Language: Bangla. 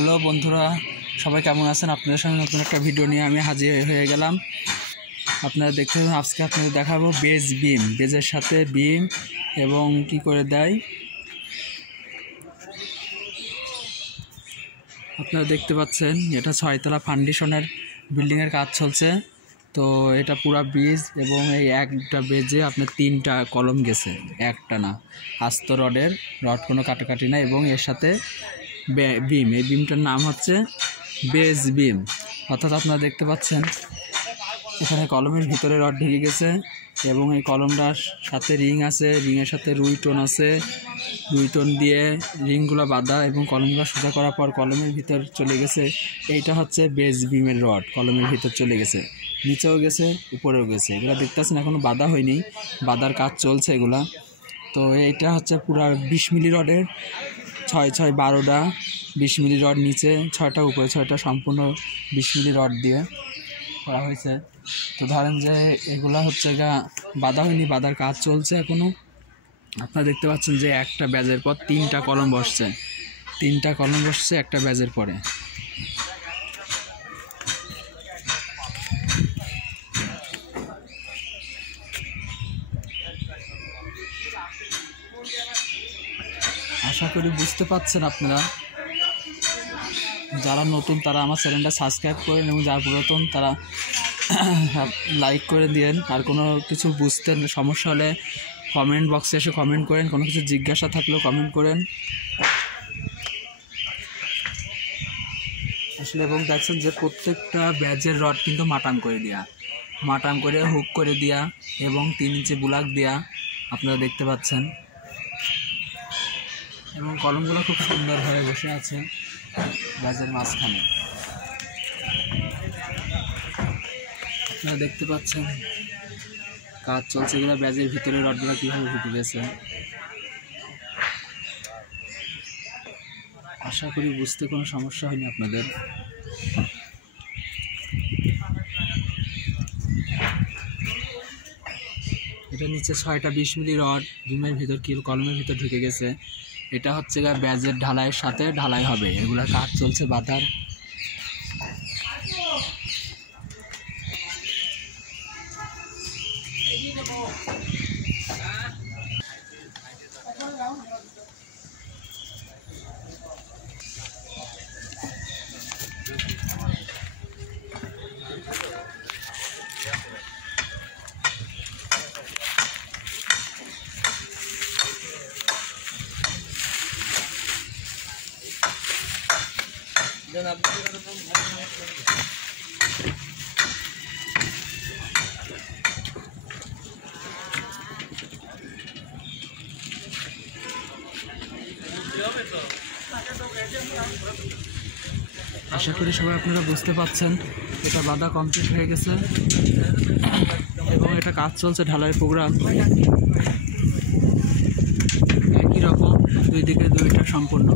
হ্যালো বন্ধুরা, সবাই কেমন আছেন? আপনাদের সামনে নতুন একটা ভিডিও নিয়ে আমি হাজির হয়ে গেলাম। আপনারা দেখতে পাবেন, আজকে আপনাদের দেখাবো বেজ বিম, বেজের সাথে বিম এবং কি করে দেয়। আপনারা দেখতে পাচ্ছেন এটা 6তলা ফাউন্ডেশনের বিল্ডিংয়ের কাজ চলছে। তো এটা পুরা ব্রিজ এবং এই একটা বেজে আপনার 3টা কলম গেছে, একটা না, আস্ত রড কোনো কাটাকাটি না। এবং এর সাথে বিম, এই বিমটার নাম হচ্ছে বেজ বিম। অর্থাৎ আপনারা দেখতে পাচ্ছেন এখানে কলমের ভিতরে রড ঢুকে গেছে এবং এই কলমটার সাথে রিং আছে, রিংয়ের সাথে রুইটন আছে, রুইটন দিয়ে রিংগুলো বাঁধা এবং কলমগুলো সোজা করার পর কলমের ভিতর চলে গেছে। এইটা হচ্ছে বেজ বিমের রড, কলমের ভিতর চলে গেছে, নিচেও গেছে, উপরেও গেছে। এগুলো দেখতে পাচ্ছেন এখনও বাঁধা হয়নি, বাঁধার কাজ চলছে এগুলা। তো এইটা হচ্ছে পুরা 20 মিলি রডের 6-6-12টা 20 মিলি রড, নিচে 6টা, উপরে 6টা, সম্পূর্ণ 20 মিলি রড দিয়ে করা হয়েছে। তো ধরেন যে এগুলা হচ্ছে বাঁধা হয়নি, বাঁধার কাজ চলছে এখনও। আপনারা দেখতে পাচ্ছেন যে একটা ব্যাজের পর 3টা কলম বসছে, 3টা কলম বসছে একটা ব্যাজের পরে। আশা করি বুঝতে পাচ্ছেন আপনারা। যারা নতুন তারা আমার চ্যানেলটা সাবস্ক্রাইব করেন এবং যারা পুরাতন তারা লাইক করে দিন। আর কোনো কিছু বুঝতে সমস্যা হলে কমেন্ট বক্সে এসে কমেন্ট করেন, কোনো কিছু জিজ্ঞাসা থাকলেও কমেন্ট করেন আসলে। এবং দেখছেন যে প্রত্যেকটা ব্যাজের রড কিন্তু মাটাং করে হুক করে দেয়া এবং 3 ইঞ্চি বুলাক দেয়া আপনারা দেখতে পাচ্ছেন। এবং কলমগুলো খুব সুন্দরভাবে বসে আছে ব্যাজের মাঝখানে, আপনারা দেখতে পাচ্ছেন কাজ চলছে। এগুলো ব্যাজের ভিতরে রডগুলো কীভাবে ঢুকে গেছে, আশা করি বুঝতে কোনো সমস্যা হয়নি আপনাদের। এটা নিচে 6টা 20 মিলি রড বিমের ভিতর কলমের ভিতর ঢুকে গেছে। এটা হচ্ছে ব্যাজের ঢালাইয়ের সাথে ঢালাই হবে, এগুলা কাজ চলছে বাঁধার। আশা করি সবাই আপনারা বুঝতে পাচ্ছেন। এটা বাঁধা কমপ্লিট হয়ে গেছে এবং এটা কাজ চলছে, ঢালাইয়ের প্রোগ্রাম একই রকম, দুই দিকে 2টা সম্পূর্ণ।